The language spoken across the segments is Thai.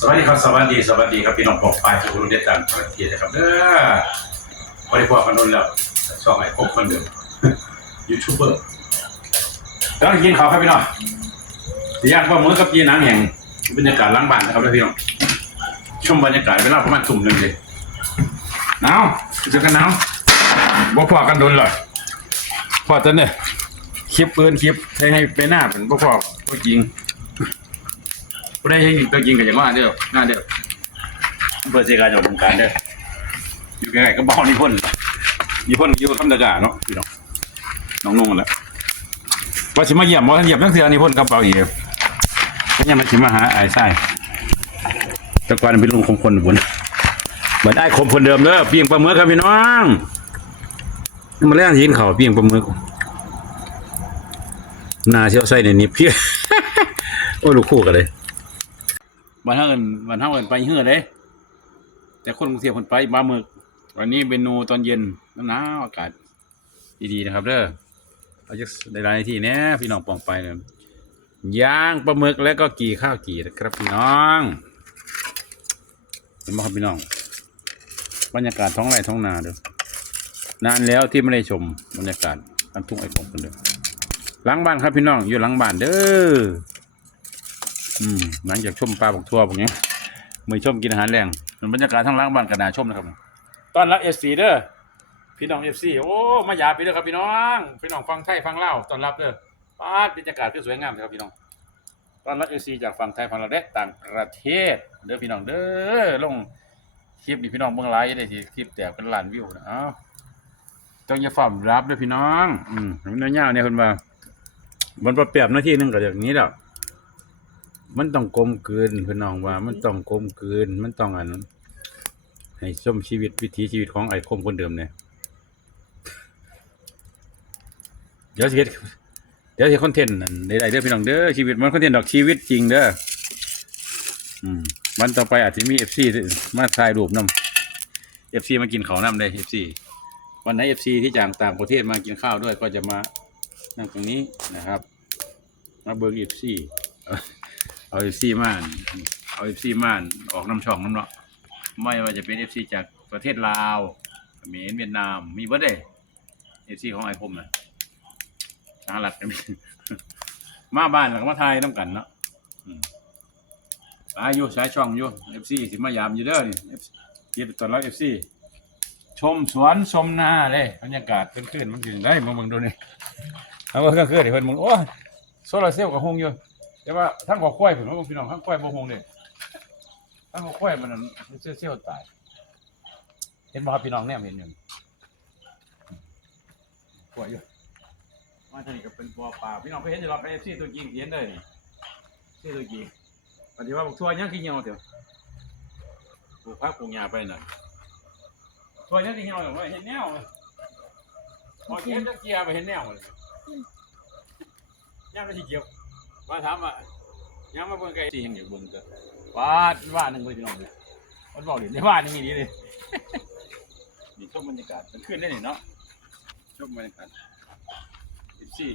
สวัสดีครับสวัสดีสวัสดีครับพี่น้องปองปลายที่คุณเด็ดตามประเทศนะครับเด้อพอได้พอกันนนแล้วช่องไอ้พวกคนเดิมยูทูบเบอร์แล้วกินข้าวครับพี่น้องย่างปลาหมึกกับยีหนังแห่งบรรยากาศล้างบ้านนะครับพี่น้อง ชมบรรยากาศเวลาประมาณทุ่มหนึ่งเลยหนาวเจอกันหนาวบ่พอกันโดนเลยพอจนเนี่ยคลิปปืนคลิปให้ให้ไปหน้าเป็นบ่พอตัวจริงผู้ใดยังอยู่ตัวจริงก็อย่างว่าเด้อหน้าเด้ออำเภอเซกาจังหวัดบึงกาฬเด้ออยู่ใกลๆก็บอกนิพนธ์นิพนธ์อยู่คำตะกาเนาะพี่น้องน้องนุ่งกันแล้วว่าสิมาเยี่ยมบ่าเยี่ยมทั้งเสือนิพนธ์กับเปล่าอีกก็ยังมาสิมาหาไอ้ไส้ แตะกอนเป็นลุงคมคนบุญบัดได้คมคนเดิมเด้อเปียงปลาหมึกครับพี่น้องมาแล่นยินเขาเปียงปลาหมึกนาเชี่ยวไส้ในนี้พี่โอ้ยลูกคู่กันเลยวันเท่ากันวันเท่ากันไปเฮือเลยแต่คนกรุงเทพคนไปมาหมึกวันนี้เมนูตอนเย็นน้ำหนาวอากาศดีๆนะครับเด้อเราจะได้รายที่เนี้ยพี่น้องปองไปเนี่ยย่างปลาหมึกแล้วก็กี่ข้าวกี่นะครับพี่น้อง ห็นไหมครับพี่น้อง บรรยากาศท้องไร่ท้องนาเด้อนานแล้วที่ไม่ได้ชมบรรยากาศอันทุ่งไอ้ผมกันเด้อหลังบ้านครับพี่น้องอยู่หลังบ้านเด้ออืมหลังจากชมปลาบอกทั่วพวกนี้มือชมกินอาหารแรงมันบรรยากาศทั้งล้างบ้านกันนาชมนะครับตอนรับเอฟซีเด้อพี่น้องเอฟซีโอ้มาหยาพี่เด้อครับพี่น้อง พี่น้องฟังไทยฟังเล่าตอนรับเด้อป้าบรรยากาศคือสวยงามเลยครับพี่น้อง ตอนรับเอซีจากฝั่งไทยฝั่งเราวและต่างประเทศ เด้อพี่น้องเด้อลงคลิปนี่พี่น้องเมืองไลฟ์ได้ทีคลิปแตกเป็นล้านวิวนะเอ้าต้องอย่าฝ่ารับเด้อพี่น้อง อืมมันน้อยๆเนี่ยคนว่ามันประเปรียบหน้าที่นึงกับอย่างนี้แล้วมันต้องกลมกลืนพี่น้องว่า มันต้องกลมกลืน มันต้องอันนั้นให้ชมชีวิตวิถีชีวิตของไอ้คมคนเดิมเนี่ยเดี๋ยวสิ ดเดี๋ยวสิคอนเทนต์นั่นได้ๆเด้อพี่น้องเด้อชีวิตมันคอนเทนต์ดอกชีวิตจริงเด้ออืมวันต่อไปอาจจะมี FC มาถ่ายรูปน้ำ FC มากินข้าวนํได้ FC วันไหน FC ที่จากต่างประเทศมากินข้าวด้วยก็จะมานั่งตรงนี้นะครับ มาเบิ่ง FC เอาเอฟซีม่านเอาเอฟซีม่านออกน้ำช่องน้ำเนาะไม่ว่าจะเป็นเอฟซีจากประเทศลาวเขมรเวียดนามมีเบิดเด้เอฟซีของไอคมนะ สหรัฐก็มีมาบ้านแล้วก็มาไทยน้ำกันเนาะอืมสายอยู่สายช่องอยู่เอฟซีสิมายามอยู่เด้อนี่เอฟเก็บตอนรับเอฟซีชมสวนชมนาเลยบรรยากาศเป็นคืนมันถึงได้มึงมึงดูนี่เอาว่าก็คือเดี๋ยวเพิ่นมึงโอ้โซลาเซลล์กับหงอยู่แต่ว่าทั้งขอควายผมว่าพี่น้องทั้งควายบ่ฮงเนี่ยทั้งขอควายมันเซี่ยวเซี่ยวตาย เห็นบ่ครับพี่น้องแนมเห็นอยู่ควายอยู่ มาทางนี้ก็เป็นบ่อปลาพี่น้องไปเห็นอยู่รอบไปซี่ตัวจริงเห็นเลยนี่ซี่ตัวจริงปฏิว่าบอกทั่วยังขี้เหี่ยวเถอะปลูกผักปลูกหญ้าไปหน่อยทั่วยังขี้เหี่ยวเลยเห็นแนวเลยพอเก็บจะเกียร์ไปเห็นแนวเลยย่างไม่ใช่เกี่ยวมาถามว่ายังมาเบิ่งไก่ที่เห็นอยู่เบิ่งก็วาดว่าหนึ่งเลยพี่น้องเนี่ยมันบอกอยู่ในว่านี่นี่เลยนี่ชมบรรยากาศมันขึ้นได้นี่เนาะชมบรรยากาศ สิบสี่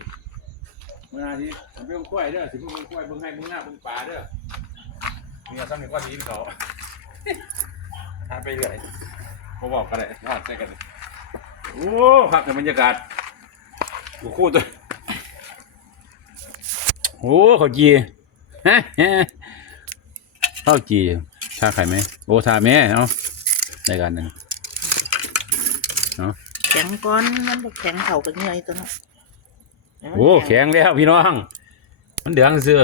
เมื่อนาทีผมเบิ่งกล้วยเด้อสิเบิ่งกล้วยเบิ่งให้เบิ่งหน้าเบิ่งปลาเด้อนี่ก็ซ้ำนี่ก้อนหินเขาทานไปเรื่อยผมบอกกันเลยทอดใส่กันเลยโอ้พักในบรรยากาศโอ้คู่ตัวโอ้ข้าวจีฮะฮะข้าวจีชาไข่ไหมโอ้ชาแม่เนาะในการหนึ่งแข็งก้อนมันบ่แข็งเข่ากันเหนื่อยตัวเนาะ โอ้แข็งแล้วพี่น้อง มันเดืองเสือ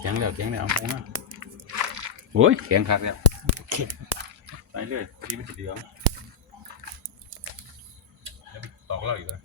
แข็งแล้วแข็งแล้วเอาไปนะโอ้ยแข็งคักแล้วไปเลยทีมันจะเดืองเดี๋ยวไปตอกเราอีกแล้ว